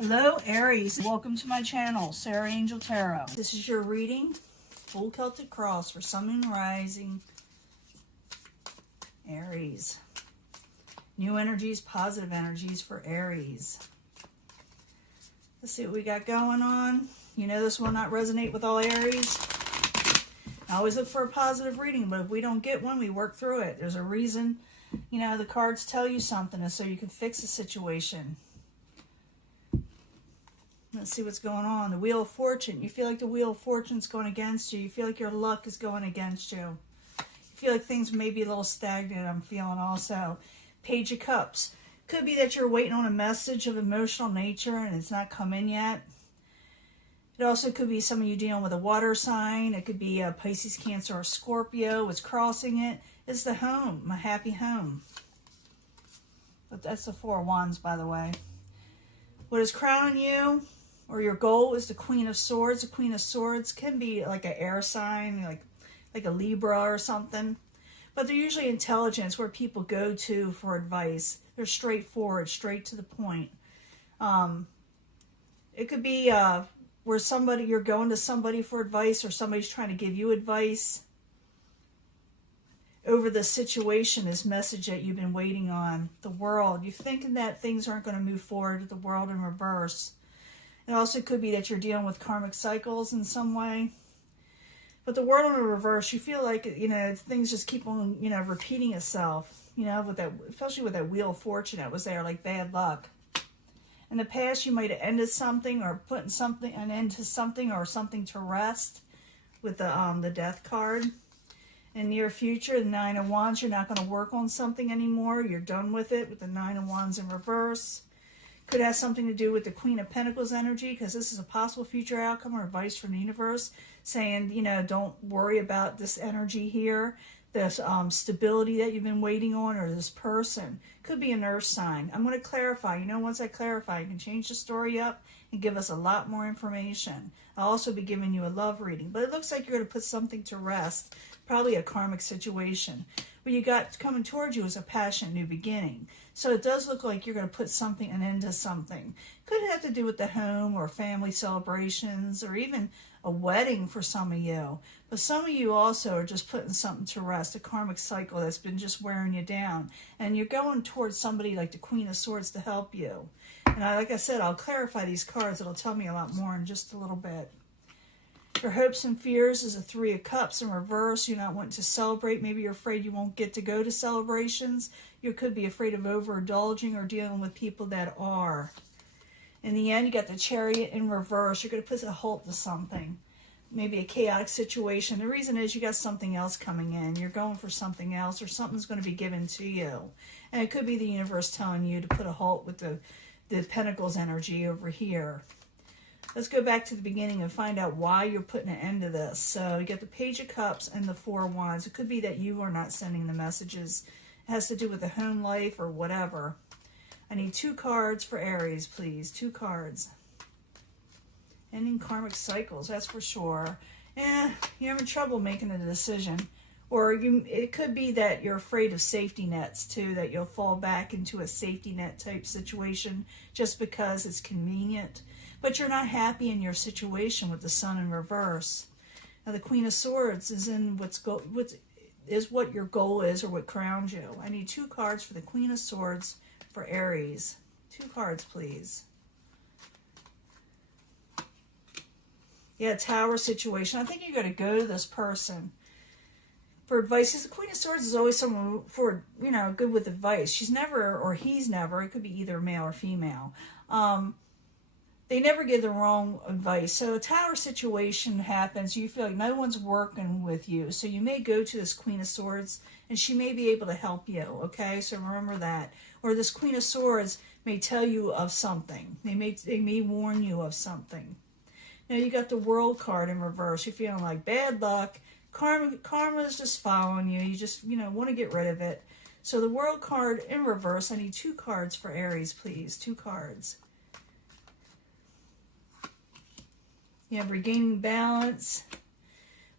Hello Aries, welcome to my channel, Sarah Angel Tarot. This is your reading, full Celtic cross for Sun, Moon, Rising, Aries. New energies, positive energies for Aries. Let's see what we got going on. You know this will not resonate with all Aries. I always look for a positive reading, but if we don't get one, we work through it. There's a reason, you know, the cards tell you something, and so you can fix the situation. Let's see what's going on. The Wheel of Fortune. You feel like the Wheel of Fortune's going against you. You feel like your luck is going against you. You feel like things may be a little stagnant, I'm feeling also. Page of Cups. Could be that you're waiting on a message of emotional nature and it's not come in yet. It also could be some of you dealing with a water sign. It could be a Pisces, Cancer, or Scorpio. What's crossing it is the home, my happy home. But that's the Four of Wands, by the way. What is crowning you, or your goal, is the Queen of Swords. The Queen of Swords can be like an air sign, like a Libra or something. But they're usually intelligence, where people go to for advice. They're straightforward, straight to the point. It could be where you're going to somebody for advice, or somebody's trying to give you advice over the situation, this message that you've been waiting on. The World. You're thinking that things aren't going to move forward with the World in reverse. It also could be that you're dealing with karmic cycles in some way. But the World in reverse, you feel like, you know, things just keep on, you know, repeating itself. You know, with that, especially with that Wheel of Fortune that was there, like bad luck. In the past, you might have ended something, or put an end to something, or something to rest with the Death card. In the near future, the Nine of Wands, you're not going to work on something anymore. You're done with it, with the Nine of Wands in reverse. Could have something to do with the Queen of Pentacles energy, because this is a possible future outcome or advice from the universe saying, you know, don't worry about this energy here, this stability that you've been waiting on, or this person. Could be an earth sign. I'm going to clarify. You know, once I clarify, I can change the story up and give us a lot more information. I'll also be giving you a love reading. But it looks like you're going to put something to rest, probably a karmic situation. What you got coming towards you is a passionate new beginning. So it does look like you're going to put something, an end to something. Could have to do with the home, or family celebrations, or even a wedding for some of you. But some of you also are just putting something to rest, a karmic cycle that's been just wearing you down. And you're going towards somebody like the Queen of Swords to help you. And like I said, I'll clarify these cards. It'll tell me a lot more in just a little bit. Your hopes and fears is a Three of Cups in reverse. You're not wanting to celebrate. Maybe you're afraid you won't get to go to celebrations. You could be afraid of overindulging or dealing with people that are. In the end, you got the Chariot in reverse. You're going to put a halt to something. Maybe a chaotic situation. The reason is you got something else coming in. You're going for something else, or something's going to be given to you. And it could be the universe telling you to put a halt with the Pentacles energy over here. Let's go back to the beginning and find out why you're putting an end to this. So you got the Page of Cups and the Four of Wands. It could be that you are not sending the messages. It has to do with the home life or whatever. I need 2 cards for Aries, please. 2 cards. Ending karmic cycles, that's for sure. You're having trouble making a decision. Or it could be that you're afraid of safety nets too, that you'll fall back into a safety net type situation just because it's convenient. But you're not happy in your situation with the Sun in reverse. Now the Queen of Swords is in what your goal is, or what crowns you. I need 2 cards for the Queen of Swords for Aries. 2 cards, please. Yeah, Tower situation. I think you're going to go to this person for advice. Because the Queen of Swords is always someone for, you know, good with advice. She's never, or he's never, it could be either male or female. They never give the wrong advice. So a Tower situation happens. You feel like no one's working with you. So you may go to this Queen of Swords, and she may be able to help you. Okay, so remember that. Or this Queen of Swords may tell you of something. They may warn you of something. Now you got the World card in reverse. You're feeling like bad luck. Karma is just following you. You just, you know, want to get rid of it. So the World card in reverse. I need 2 cards for Aries, please. 2 cards. You have regaining balance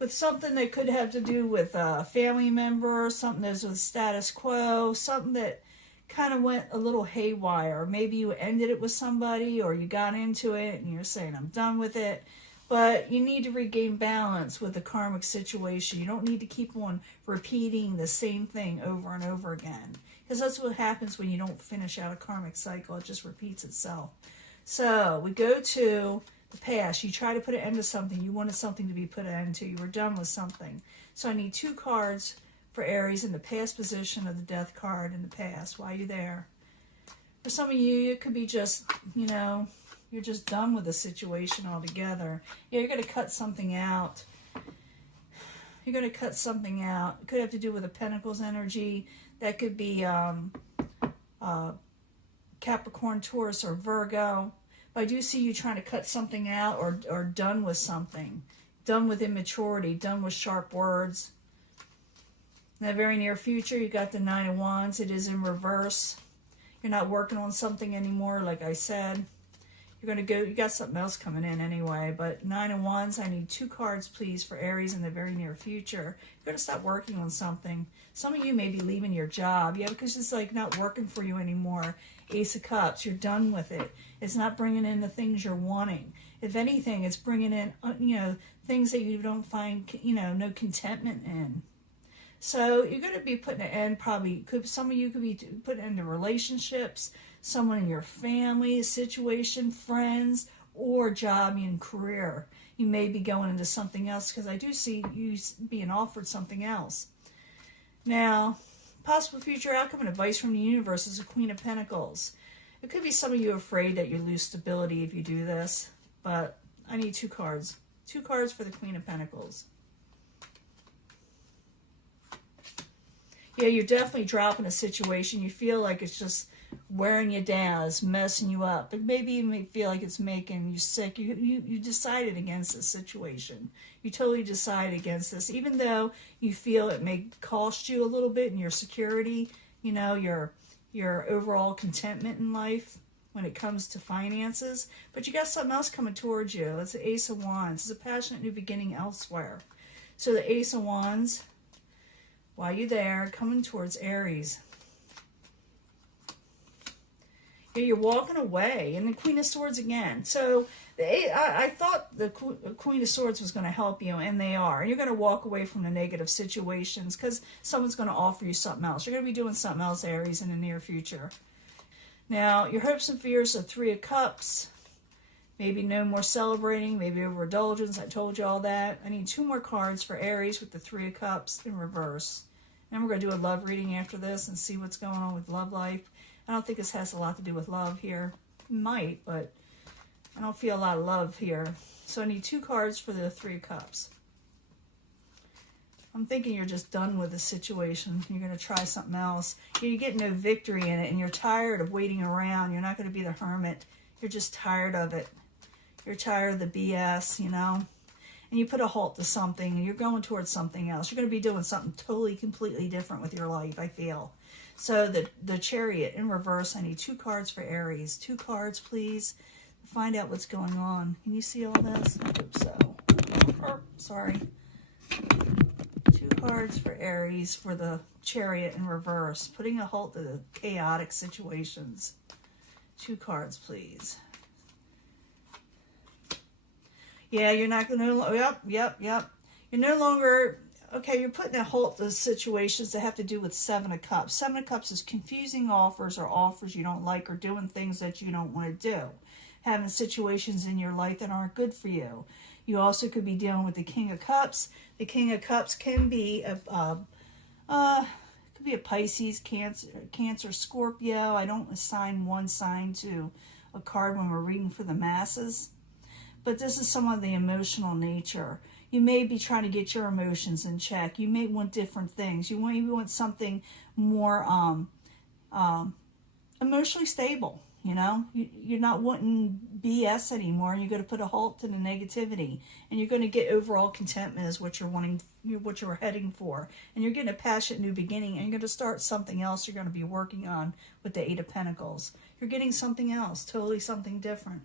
with something that could have to do with a family member, something that's with status quo, something that kind of went a little haywire. Maybe you ended it with somebody, or you got into it and you're saying, I'm done with it. But you need to regain balance with the karmic situation. You don't need to keep on repeating the same thing over and over again. Because that's what happens when you don't finish out a karmic cycle. It just repeats itself. So we go to the past. You try to put an end to something. You wanted something to be put an end to. You were done with something. So I need 2 cards for Aries in the past position of the death card in the past. Why are you there? For some of you, it could be just, you know, you're just done with the situation altogether. Yeah, you're going to cut something out. You're going to cut something out. It could have to do with the Pentacles energy. That could be Capricorn, Taurus, or Virgo. But I do see you trying to cut something out, or done with something. Done with immaturity. Done with sharp words. In the very near future, you got the 9 of Wands. It is in reverse. You're not working on something anymore, like I said. You're going to go, you got something else coming in anyway, but 9 of Wands, I need 2 cards, please, for Aries in the very near future. You're going to stop working on something. Some of you may be leaving your job, yeah, because it's like not working for you anymore. Ace of Cups, you're done with it. It's not bringing in the things you're wanting. If anything, it's bringing in, you know, things that you don't find, you know, no contentment in. So you're going to be putting an end, probably, some of you could be putting into relationships, someone in your family, situation, friends, or job and career. You may be going into something else, because I do see you being offered something else. Now, possible future outcome and advice from the universe is a Queen of Pentacles. It could be some of you afraid that you lose stability if you do this, but I need 2 cards. 2 cards for the Queen of Pentacles. Yeah, you're definitely dropping a situation. You feel like it's just wearing you down, it's messing you up. But maybe you may feel like it's making you sick. You decided against this situation. You totally decided against this. Even though you feel it may cost you a little bit in your security, you know, your overall contentment in life when it comes to finances. But you got something else coming towards you. It's the Ace of Wands. It's a passionate new beginning elsewhere. So the Ace of Wands, while you're there, coming towards Aries. Yeah, you're walking away. And the Queen of Swords again. So I thought the Queen of Swords was going to help you, and they are. You're going to walk away from the negative situations because someone's going to offer you something else. You're going to be doing something else, Aries, in the near future. Now, your hopes and fears are 3 of Cups. Maybe no more celebrating, maybe overindulgence. I told you all that. I need 2 more cards for Aries with the 3 of Cups in reverse. And we're going to do a love reading after this and see what's going on with love life. I don't think this has a lot to do with love here. It might, but I don't feel a lot of love here. So I need 2 cards for the 3 of Cups. I'm thinking you're just done with the situation. You're going to try something else. You get no victory in it, and you're tired of waiting around. You're not going to be the hermit. You're just tired of it. You're tired of the BS, you know. And you put a halt to something, and you're going towards something else. You're going to be doing something totally, completely different with your life, I feel. So the Chariot in reverse, I need 2 cards for Aries. 2 cards, please, to find out what's going on. Can you see all this? I hope so. Oh, sorry. 2 cards for Aries for the Chariot in reverse. Putting a halt to the chaotic situations. 2 cards, please. Yeah, you're not going to... Yep. You're no longer... Okay, you're putting a halt to situations that have to do with 7 of Cups. 7 of Cups is confusing offers or offers you don't like, or doing things that you don't want to do. Having situations in your life that aren't good for you. You also could be dealing with the King of Cups. The King of Cups can be a Pisces, Cancer, Scorpio. I don't assign one sign to a card when we're reading for the masses. But this is some of the emotional nature. You may be trying to get your emotions in check. You may want different things. You maybe want something more emotionally stable, you know. You're not wanting BS anymore. You're going to put a halt to the negativity. And you're going to get overall contentment is what you're wanting, what you're heading for. And you're getting a passionate new beginning. And you're going to start something else you're going to be working on with the 8 of Pentacles. You're getting something else, totally something different.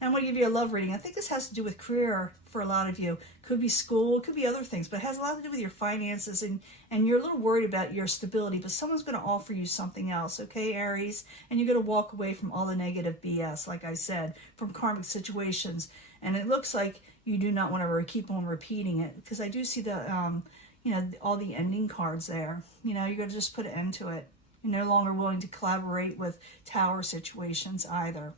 And I'm going to give you a love reading. I think this has to do with career for a lot of you. Could be school, could be other things, but it has a lot to do with your finances, and you're a little worried about your stability, but someone's going to offer you something else, okay, Aries? And you're going to walk away from all the negative BS, like I said, from karmic situations. And it looks like you do not want to keep on repeating it, because I do see the, you know, all the ending cards there. You know, you're going to just put an end to it. You're no longer willing to collaborate with tower situations either.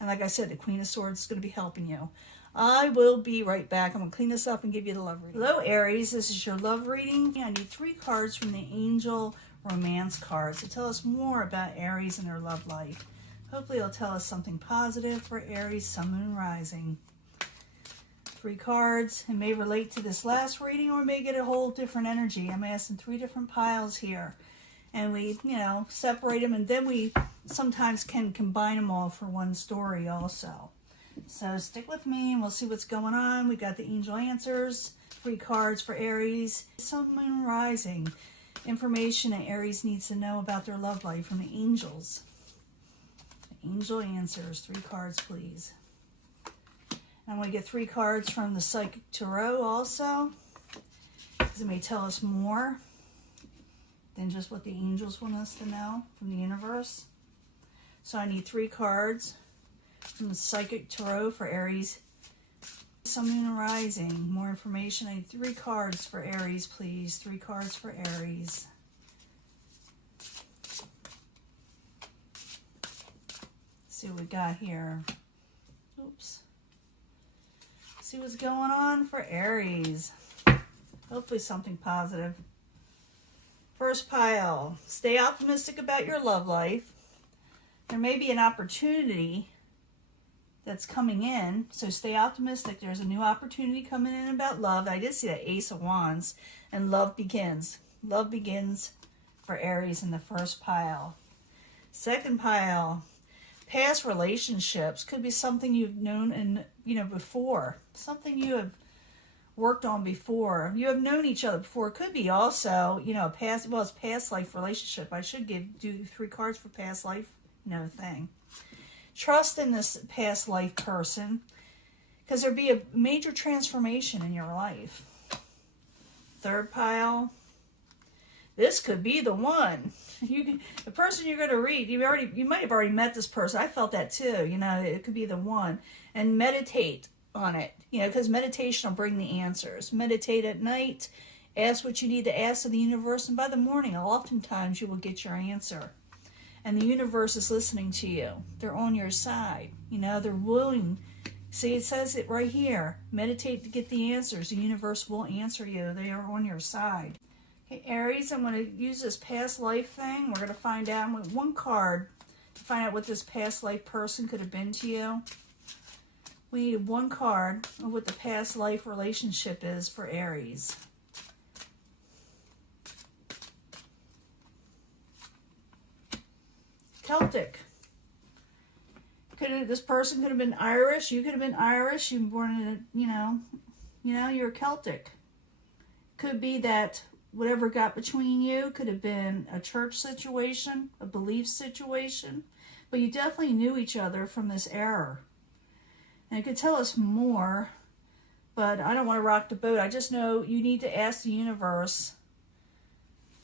And like I said, the Queen of Swords is going to be helping you. I will be right back. I'm going to clean this up and give you the love reading. Hello, Aries. This is your love reading. I need 3 cards from the Angel Romance cards to tell us more about Aries and their love life. Hopefully it'll tell us something positive for Aries, Sun, Moon, Rising. 3 cards. It may relate to this last reading or may get a whole different energy. I'm asking 3 different piles here. And we, you know, separate them, and then we sometimes can combine them all for one story also. So stick with me and we'll see what's going on. We got the angel answers, 3 cards for Aries, Sun, Moon, Rising. Information that Aries needs to know about their love life from the angels. Angel answers, 3 cards please. I'm going to get 3 cards from the Psychic Tarot also, because it may tell us more than just what the angels want us to know from the universe. So I need 3 cards from the Psychic Tarot for Aries, Sun, Moon, and Rising. More information. I need 3 cards for Aries, please. 3 cards for Aries. See what we got here. Oops. See what's going on for Aries. Hopefully something positive. First pile, stay optimistic about your love life. There may be an opportunity that's coming in, so stay optimistic. There's a new opportunity coming in about love. I did see that Ace of Wands, and love begins. Love begins for Aries in the first pile. Second pile, past relationships. Could be something you've known and, you know, before. Something you have worked on before. You have known each other before. It could be also, you know, past, well, it's past life relationship. I should do 3 cards for past life, you know, thing. Trust in this past life person, because there'll be a major transformation in your life. Third pile, this could be the one. The person you're going to read, you might have already met this person. I felt that too. You know, it could be the one. And meditate on it, you know, because meditation will bring the answers. Meditate at night, ask what you need to ask of the universe, and by the morning, oftentimes you will get your answer. And the universe is listening to you. They're on your side. You know, they're willing. See, it says it right here. Meditate to get the answers. The universe will answer you. They are on your side. Okay, Aries, I'm going to use this past life thing. We're going to find out with 1 card to find out what this past life person could have been to you. We need 1 card of what the past life relationship is for Aries. Celtic. This person could have been Irish. You could have been Irish. You were born in a, you know, you're Celtic. Could be that whatever got between you could have been a church situation, a belief situation, but you definitely knew each other from this era. And it could tell us more, but I don't want to rock the boat. I just know you need to ask the universe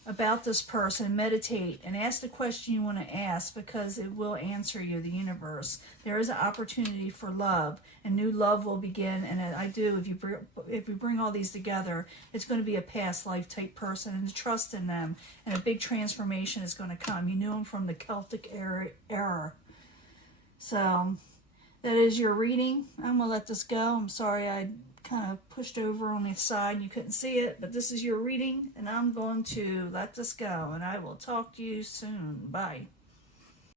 about this person, meditate, and ask the question you want to ask, because it will answer you, the universe. There is an opportunity for love, and new love will begin. And I do, if you bring all these together, it's going to be a past life type person, and trust in them, and a big transformation is going to come. You knew them from the Celtic era. So that is your reading. I'm going to let this go. I'm sorry I kind of pushed over on the side. You couldn't see it, but this is your reading, and I'm going to let this go, and I will talk to you soon. Bye.